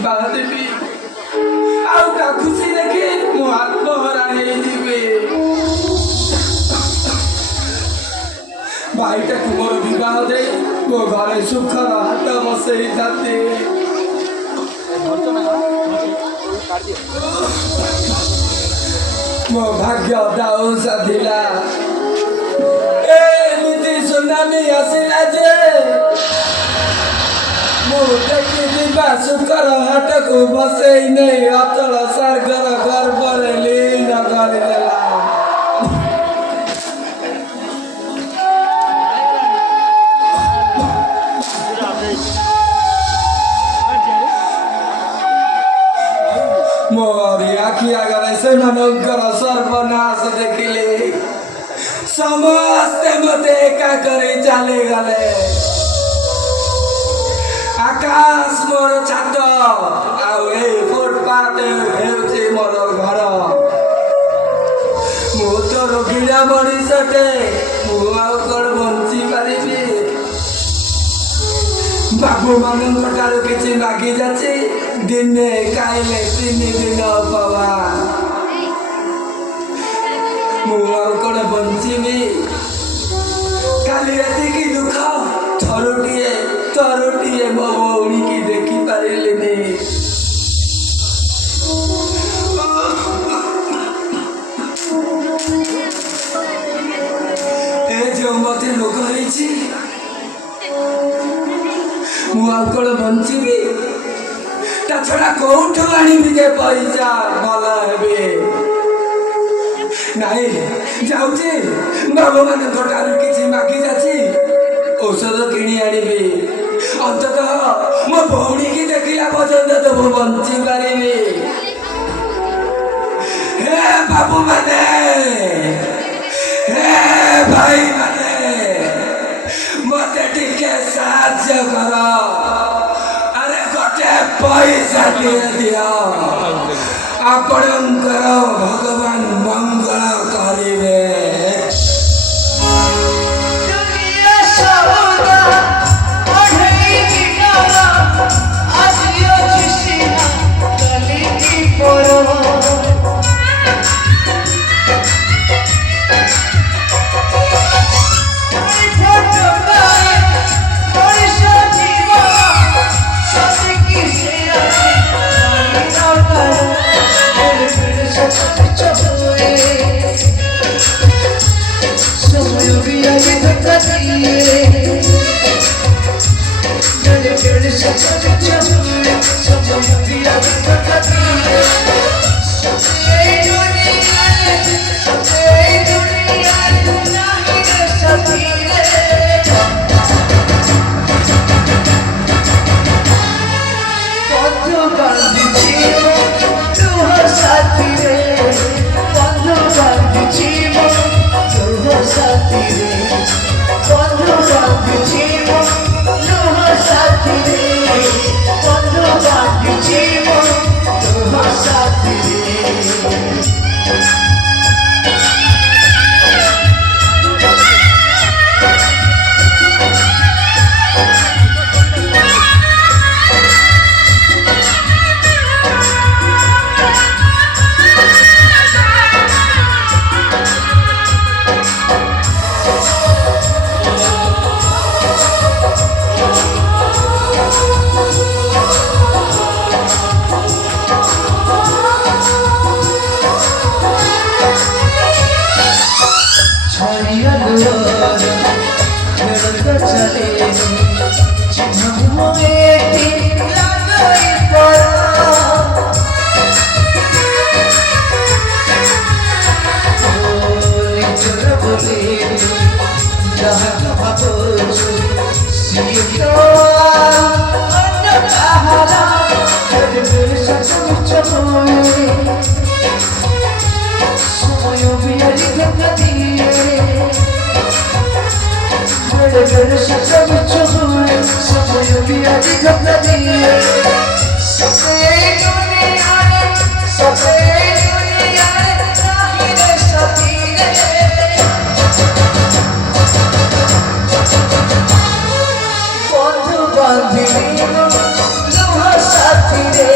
ବିବାହ ଦେବି ଆଉ ତା ଖୁସି ଦେଖି ମୁଁ ଆତ୍ମହରା ହେଇଯିବି। ଭାଇଟାକୁ ମୋର ବିବାହ ଦେଇ ମୋ ଘରେ ସୁଖର ହାତ ବସେଇଥାନ୍ତି। ମୋ ଭାଗ୍ୟ ଦାଉସା ଥିଲା ଏମିତି ସୁନାମି ଆସିଲା ଯେ ମୁଁ ଦେଖି ଯିବା ସୁଖର ହାଟକୁ ବସେଇ ନେଇ ଅଚଳ ସ୍ୱର୍ଗର ଗର୍ବରେ ଲୀନ କରିଦେଲା। ମୋରି ଆଖି ଆଗରେ ସେମାନଙ୍କର ସର୍ବନାଶ ଦେଖିଲି। ସମସ୍ତେ ମତେ ଏକା କରି ଚାଲିଗଲେ। ଆକାଶ ମୋର ଛାତ ଆଉ ଏଇ ଫୁଟପାଥ ହେଉଛି ମୋର ଘର। ମୁଁ ତ ରୋଗୀର ମଣିଷଟେ, ମୁଁ ଆଉ କ'ଣ ବଞ୍ଚି ପାରିବି? ବାବୁ ମାନଙ୍କ ଠାରୁ କିଛି ମାଗି ଯାଉଛି, ଦିନେ ଖାଇଲେ 3 ଦିନ ଉପବାସ। ମୁଁ ଆଉ କ'ଣ ବଞ୍ଚିବି? କାଲି ଏତିକି ଦୁଃଖ, ଥରୁଟିଏ ମୋ ଭଉଣୀକି ଦେଖିପାରିଲିନି। ଏ ଯେଉଁ ମତେ ରୋଗ ହେଇଛି, ମୁଁ ଆଉ କ'ଣ ବଞ୍ଚିବି? ତା ଛଡ଼ା କୋଉଠୁ ଆଣିବି ଯେ ପଇସା ଭଲ ହେବି? ନାଇଁ, ଯାଉଛି ବାବୁମାନଙ୍କ ଠାରୁ କିଛି ମାଗି ଯାଉଛି, ଔଷଧ କିଣି ଆଣିବି। ଅନ୍ତତଃ ମୋ ଭଉଣୀକି ଦେଖିଲା ପର୍ଯ୍ୟନ୍ତ ତ ମୁଁ ବଞ୍ଚି ପାରିବି। ହେ ବାବୁମାନେ, ହେ ଭାଇମାନେ, ମତେ ଟିକେ ସାହାଯ୍ୟ କର। ଆରେ ଗୋଟେ ପଇସା ଟିକେ ଦିଅ, ଆପଣଙ୍କର ଭଗବାନ ମଙ୍ଗଳ କରିବେ। সাথী রে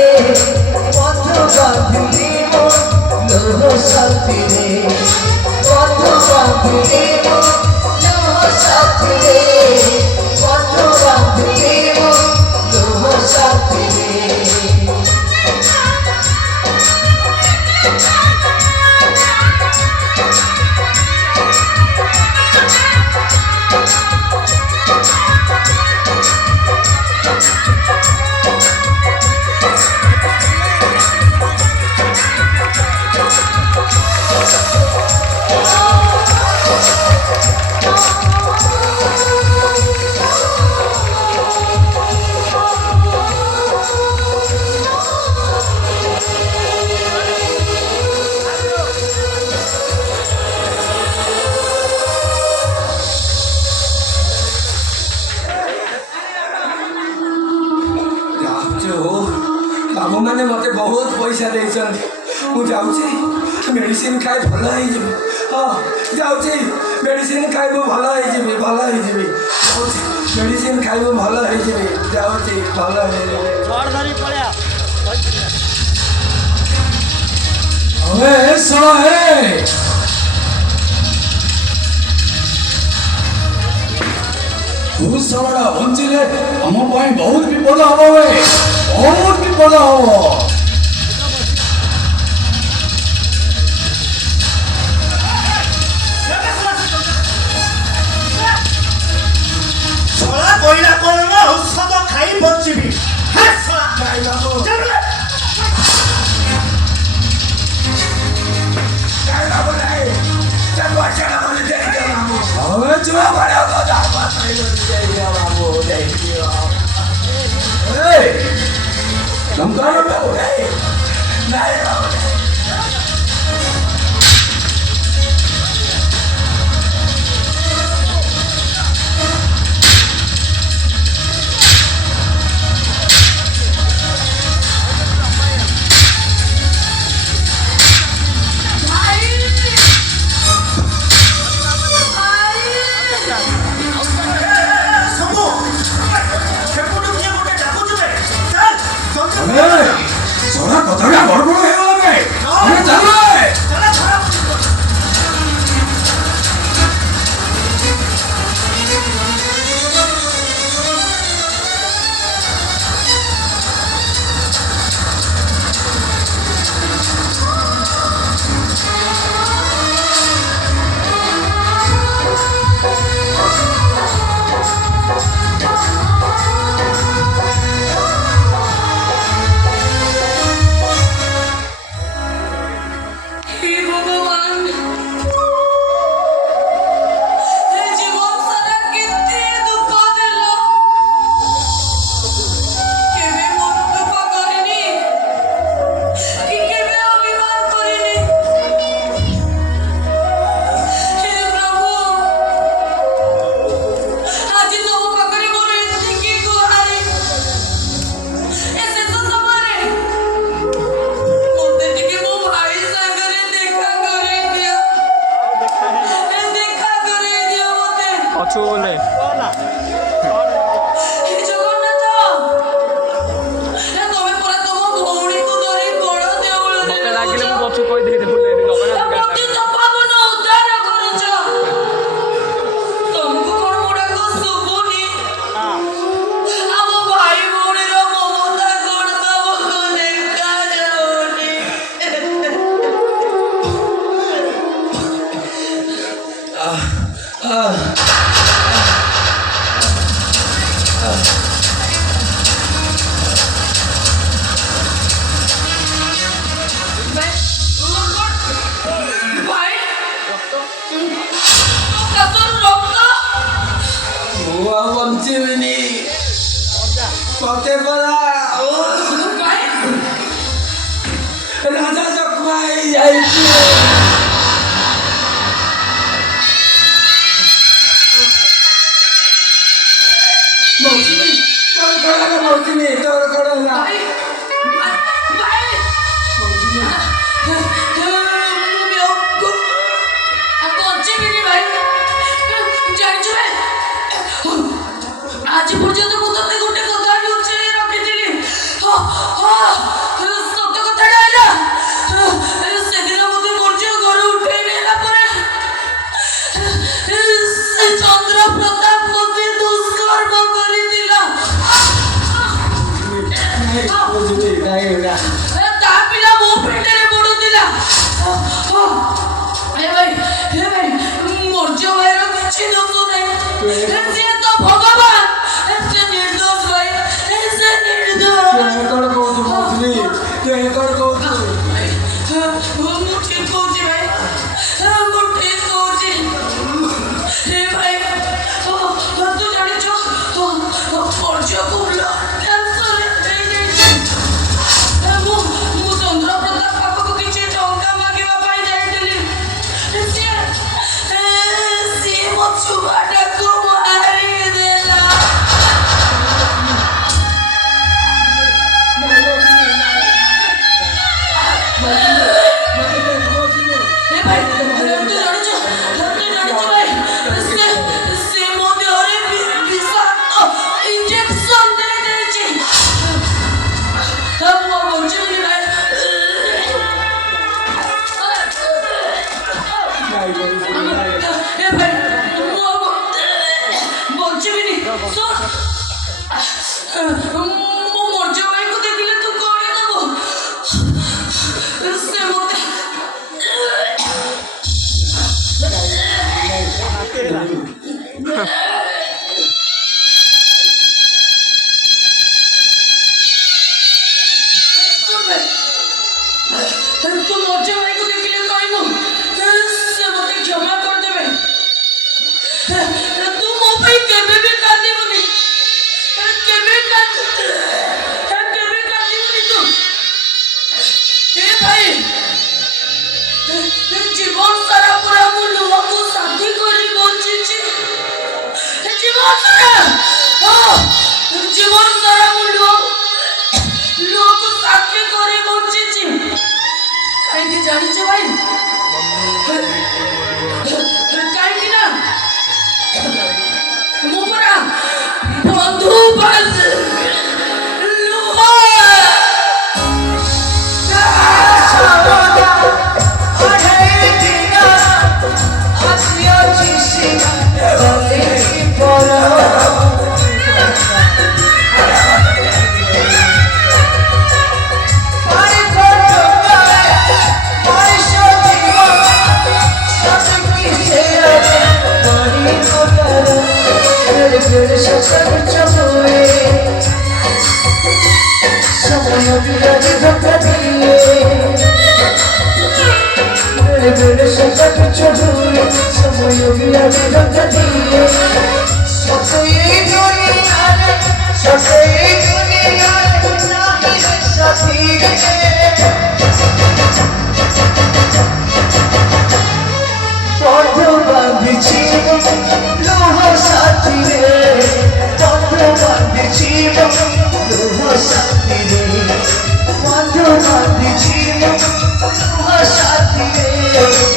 বন্ধু বান্ধবী মন লোহ সাথী রে বন্ধু বান্ধবী মন লোহ সাথী রে বন্ধু বান্ধবী মন লোহ সাথী রে बाबू मैंने मत बहुत पैसा दे मुझे मेडिसिन खाए भल हाँ जाऊँगी मेडिसिन खाइबू भल भल मेडिसिन खाइबू भल जाऊँगी भल तू सारा बंचिले हम बहुत विपद हम बहुत विपद हम କହିଲା କଣ ଔଷଧ ଖାଇ ବଞ୍ଚିବି सोना कथा गड़बड़ हो राजा चकमाई जाइए मौसमी तोर कड़ो ना आज पर्यंत मु तते गोटे कथा लुचेई रखिथिली କହିବିନି ମୋ ମର୍ଜ ଭାଇକୁ ଦେଖିଲେ ତୁ କହିଦେବୁ ସେ ମତେ ତୁ ମର୍ଜ ଭାଇକୁ ଦେଖିଲେ କହିବୁ ସେ ମତେ କ୍ଷମା କରିଦେବେ ତୁ ମୋ ପାଇଁ କେବେ ବି କାନ୍ଦିବୁନି କେବେ କାନ୍ଦିବୁନି ତୁ ଏ ଭାଇ জীবন সারা পুরা মু লুহকু সাথী করে বঞ্চিছি জীবন সারা মু লুহকু সাথী করে বঞ্চিছি কাইকি জানিছ ভাই কাইকি না মু পরা বন্ধু বাজ লুহ সাথী রে